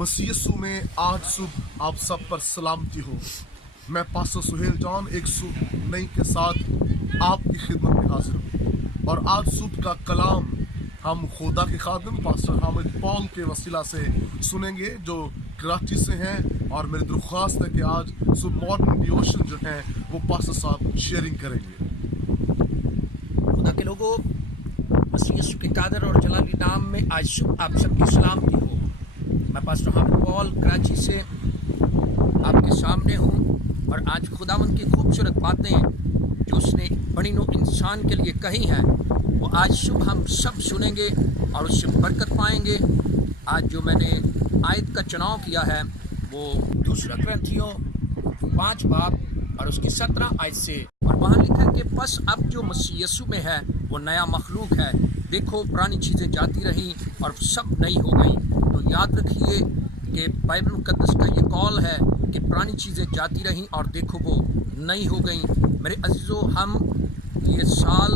मसीह यीशु में आज सुबह आप सब पर सलामती हो। मैं पास्टर सुहेल जॉन एक सुबह नई के साथ आपकी खिदमत में हाजिर हूँ और आज सुबह का कलाम हम खुदा के खादिम पास्टर हामिद पॉल के वसीला से सुनेंगे जो कराची से हैं, और मेरी दरख्वास्त है कि आज सुबह मॉर्निंग डिवोशन जो है वो पास्टर साहब शेयरिंग करेंगे। खुदा के लोगों, मसीह यीशु के कादर और जलाली नाम में आज सुबह आप सबकी सलामती हो। मैं पास्टर हामिद पॉल कराची से आपके सामने हूँ और आज खुदावंद की खूबसूरत बातें जो उसने बनी नो इंसान के लिए कही हैं वो आज सुबह हम सब सुनेंगे और उससे बरकत पाएंगे। आज जो मैंने आयत का चुनाव किया है वो 2 कुरिन्थियों 5 बाब और उसकी 17 आयत से, और वहाँ लिखा है कि बस अब जो मसीह यीशु में है वो नया मखलूक है। देखो पुरानी चीज़ें जाती रहीं और सब नई हो गई। तो याद रखिए कि बाइबल मुकद्दस का ये कॉल है कि पुरानी चीज़ें जाती रहीं और देखो वो नई हो गई। मेरे अजीज़ों, हम ये साल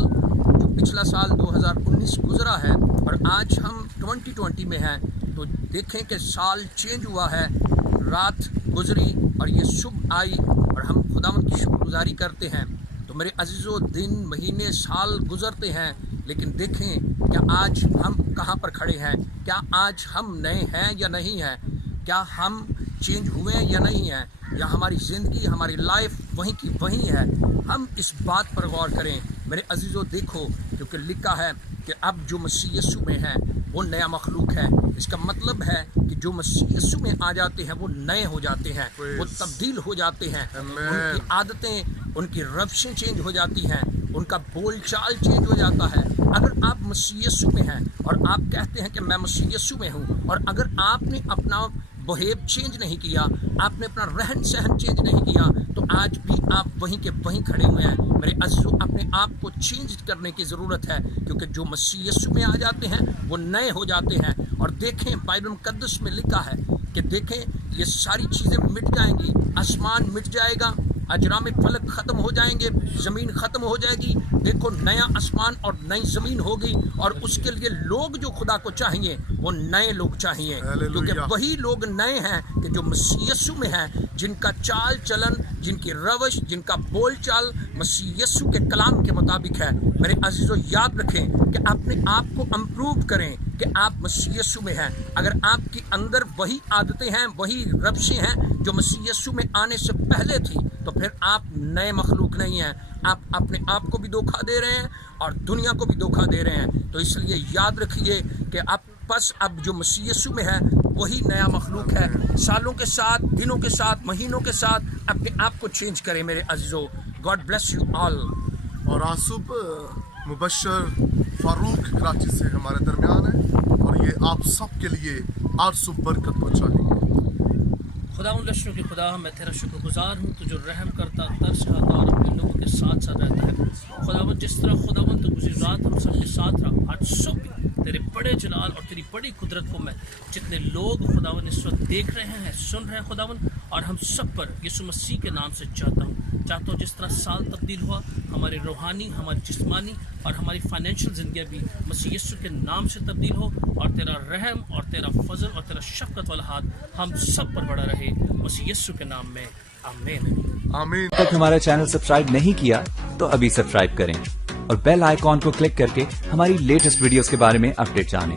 जो पिछला साल 2019 गुजरा है और आज हम 2020 में हैं, तो देखें कि साल चेंज हुआ है, रात गुजरी और ये सुबह आई और हम खुदावंद की शुक्रगुजारी करते हैं। तो मेरे अजीज़ों, दिन महीने साल गुजरते हैं, लेकिन देखें क्या आज हम कहाँ पर खड़े हैं। क्या आज हम नए हैं या नहीं हैं? क्या हम चेंज हुए हैं या नहीं हैं, या हमारी ज़िंदगी हमारी लाइफ वहीं की वहीं है? हम इस बात पर गौर करें मेरे अजीज़ों। देखो, क्योंकि लिखा है कि अब जो मसीह यीशु में है वो नया मखलूक है। इसका मतलब है कि जो मसीह यीशु में आ जाते हैं वो नए हो जाते हैं, वो तब्दील हो जाते हैं। उनकी आदतें, उनकी रविशें चेंज हो जाती हैं, उनका बोल चाल चेंज हो जाता है। अगर आप मसीह यीशु में हैं और आप कहते हैं कि मैं मसीह यीशु में हूँ, और अगर आपने अपना बिहेव चेंज नहीं किया, आपने अपना रहन सहन चेंज नहीं किया, तो आज भी आप वहीं के वहीं खड़े हुए हैं। मेरे अज़ीज़ों, अपने आप को चेंज करने की ज़रूरत है, क्योंकि जो मसीह यीशु में आ जाते हैं वो नए हो जाते हैं। और देखें बाइबल मुकद्दस में लिखा है कि देखें ये सारी चीज़ें मिट जाएंगी, आसमान मिट जाएगा, अजराम फलक ख़त्म हो जाएंगे, ज़मीन ख़त्म हो जाएगी। देखो नया आसमान और नई ज़मीन होगी, और उसके लिए लोग जो खुदा को चाहिए वो नए लोग चाहिए, क्योंकि वही लोग नए हैं कि जो मसीह यीशु में हैं, जिनका चाल चलन, जिनकी रवश, जिनका बोल चाल मसीह यीशु के कलाम के मुताबिक है। मेरे अजीज़ों, याद रखें कि अपने आप को इम्प्रूव करें कि आप मसीह यीशु में हैं। अगर आपके अंदर वही आदतें हैं, वही रवशें हैं जो मसीह यीशु में आने से पहले थी, तो फिर आप नए मखलूक नहीं हैं। आप अपने आप को भी धोखा दे रहे हैं और दुनिया को भी धोखा दे रहे हैं। तो इसलिए याद रखिए कि अब जो मसीह यीशु में है वही नया मखलूक है। सालों के साथ, दिनों के साथ, महीनों के साथ अपने आप को चेंज करें मेरे अजीज़ों। God bless you all. और आज सुबह मुबशर फारूक कराची से हमारे दरमियान है और ये आप सब के लिए आज सुबह बरकत पहुँचाएंगे। खुदा उन लश्करों के खुदा, मैं तेरा शुक्रगुजार हूँ, तू जो रहम करता, तरस खाता और अपने लोगों के साथ साथ रहता है। खुदावंद, जिस तरह खुदावंद तो गुज़री रात हम सब के साथ रहा, आज सुबह तेरे बड़े जलाल और तेरी बड़ी कुदरत को मैं जितने लोग खुदावंद इस वक्त देख रहे हैं, सुन रहे हैं खुदावंद, और हम सब पर यीशु मसीह के नाम से चाहता हूँ जिस तरह साल तब्दील हुआ, हमारी रूहानी, हमारी जिस्मानी और हमारी फाइनेंशियल ज़िंदगी भी मसीह यीशु के नाम से तब्दील हो, और तेरा रहम और तेरा फजल और तेरा शफ़क़त वाला हाथ हम सब पर बड़ा रहे, मसीह यीशु के नाम में, आमीन। आमीन। तक हमारा चैनल सब्सक्राइब नहीं किया तो अभी सब्सक्राइब करें और बेल आइकॉन को क्लिक करके हमारी लेटेस्ट वीडियोस के बारे में अपडेट जानें।